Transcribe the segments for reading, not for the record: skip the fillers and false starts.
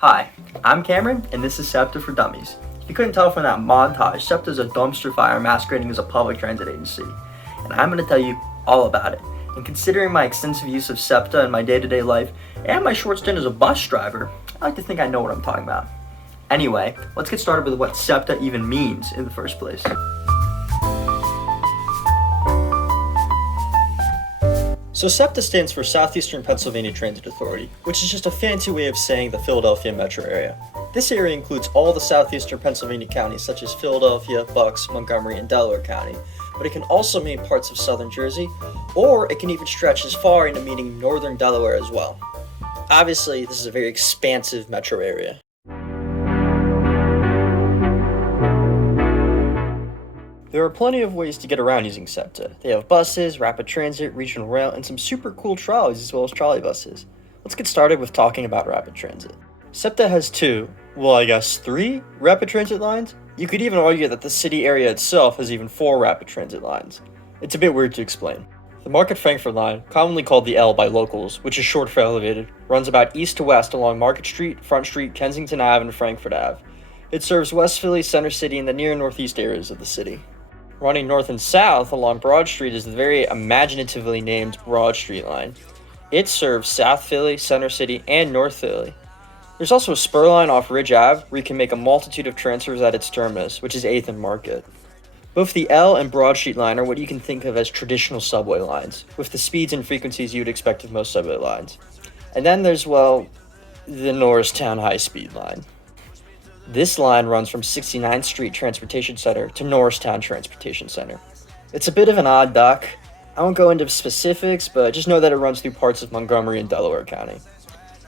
Hi, I'm Cameron, and this is SEPTA for Dummies. If you couldn't tell from that montage, SEPTA is a dumpster fire masquerading as a public transit agency, and I'm going to tell you all about it. And considering my extensive use of SEPTA in my day-to-day life, and my short stint as a bus driver, I like to think I know what I'm talking about. Anyway, let's get started with what SEPTA even means in the first place. So SEPTA stands for Southeastern Pennsylvania Transit Authority, which is just a fancy way of saying the Philadelphia metro area. This area includes all the southeastern Pennsylvania counties such as Philadelphia, Bucks, Montgomery, and Delaware County, but it can also mean parts of southern Jersey, or it can even stretch as far into meaning northern Delaware as well. Obviously, this is a very expansive metro area. There are plenty of ways to get around using SEPTA. They have buses, rapid transit, regional rail, and some super cool trolleys as well as trolley buses. Let's get started with talking about rapid transit. SEPTA has three rapid transit lines. You could even argue that the city area itself has even 4 rapid transit lines. It's a bit weird to explain. The Market-Frankford line, commonly called the L by locals, which is short for elevated, runs about east to west along Market Street, Front Street, Kensington Ave, and Frankford Ave. It serves West Philly, Center City, and the near northeast areas of the city. Running north and south along Broad Street is the very imaginatively named Broad Street line. It serves South Philly, Center City, and North Philly. There's also a spur line off Ridge Ave where you can make a multitude of transfers at its terminus, which is 8th and Market. Both the L and Broad Street line are what you can think of as traditional subway lines, with the speeds and frequencies you would expect of most subway lines. And then there's, the Norristown High Speed line. This line runs from 69th Street Transportation Center to Norristown Transportation Center. It's a bit of an odd duck. I won't go into specifics, but just know that it runs through parts of Montgomery and Delaware County.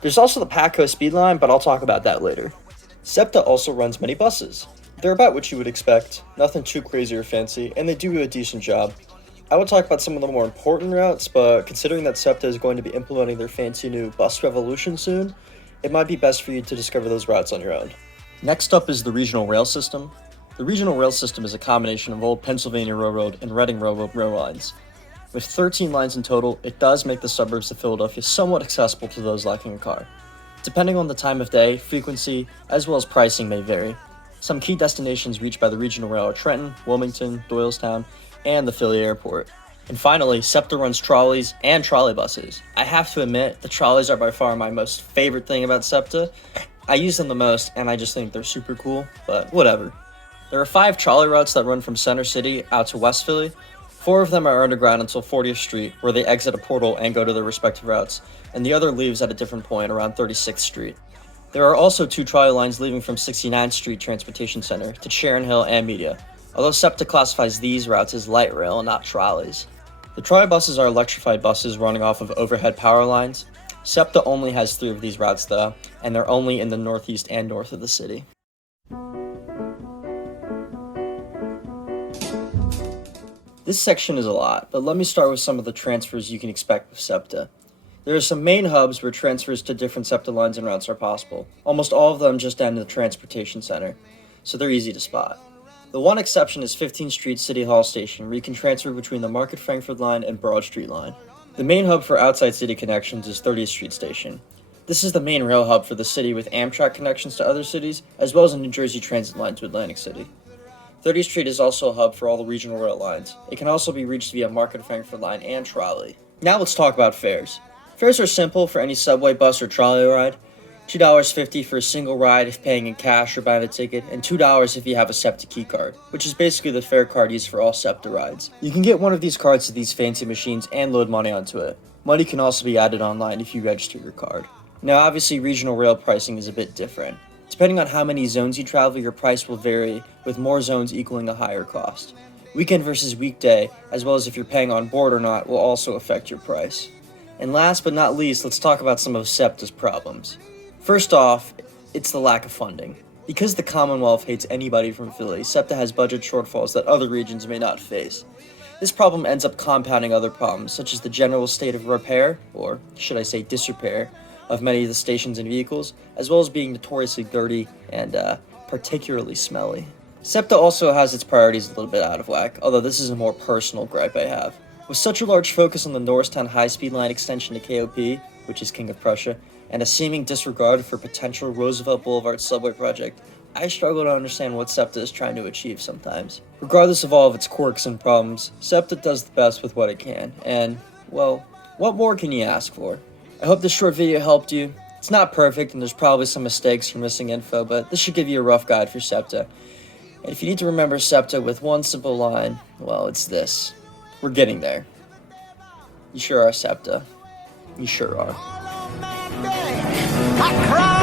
There's also the Patco Speed Line, but I'll talk about that later. SEPTA also runs many buses. They're about what you would expect, nothing too crazy or fancy, and they do a decent job. I will talk about some of the more important routes, but considering that SEPTA is going to be implementing their fancy new bus revolution soon, it might be best for you to discover those routes on your own. Next up is the regional rail system. The regional rail system is a combination of old Pennsylvania Railroad and Reading Railroad rail lines. With 13 lines in total, it does make the suburbs of Philadelphia somewhat accessible to those lacking a car. Depending on the time of day, frequency, as well as pricing may vary. Some key destinations reached by the regional rail are Trenton, Wilmington, Doylestown, and the Philly airport. And finally, SEPTA runs trolleys and trolley buses. I have to admit, the trolleys are by far my most favorite thing about SEPTA. I use them the most, and I just think they're super cool, but whatever. There are 5 trolley routes that run from Center City out to West Philly. 4 of them are underground until 40th Street, where they exit a portal and go to their respective routes, and the other leaves at a different point around 36th Street. There are also 2 trolley lines leaving from 69th Street Transportation Center to Sharon Hill and Media, although SEPTA classifies these routes as light rail and not trolleys. The trolley buses are electrified buses running off of overhead power lines. SEPTA only has 3 of these routes though, and they're only in the northeast and north of the city. This section is a lot, but let me start with some of the transfers you can expect with SEPTA. There are some main hubs where transfers to different SEPTA lines and routes are possible. Almost all of them just end in the transportation center, so they're easy to spot. The one exception is 15th Street City Hall Station, where you can transfer between the Market-Frankford line and Broad Street line. The main hub for outside city connections is 30th Street Station. This is the main rail hub for the city with Amtrak connections to other cities, as well as a New Jersey Transit line to Atlantic City. 30th Street is also a hub for all the regional rail lines. It can also be reached via Market-Frankford line and trolley. Now let's talk about fares. Fares are simple for any subway, bus, or trolley ride. $2.50 for a single ride if paying in cash or buying a ticket, and $2 if you have a SEPTA key card, which is basically the fare card used for all SEPTA rides. You can get one of these cards to these fancy machines and load money onto it. Money can also be added online if you register your card. Now obviously regional rail pricing is a bit different. Depending on how many zones you travel, your price will vary, with more zones equaling a higher cost. Weekend versus weekday, as well as if you're paying on board or not, will also affect your price. And last but not least, let's talk about some of SEPTA's problems. First off, it's the lack of funding. Because the Commonwealth hates anybody from Philly, SEPTA has budget shortfalls that other regions may not face. This problem ends up compounding other problems, such as the general state of repair, or should I say disrepair, of many of the stations and vehicles, as well as being notoriously dirty and particularly smelly. SEPTA also has its priorities a little bit out of whack, although this is a more personal gripe I have. With such a large focus on the Norristown high-speed line extension to KOP, which is King of Prussia, and a seeming disregard for potential Roosevelt Boulevard subway project, I struggle to understand what SEPTA is trying to achieve sometimes. Regardless of all of its quirks and problems, SEPTA does the best with what it can, and, well, what more can you ask for? I hope this short video helped you. It's not perfect, and there's probably some mistakes or missing info, but this should give you a rough guide for SEPTA. And if you need to remember SEPTA with one simple line, well, it's this: we're getting there. You sure are, SEPTA. You sure are. I cried.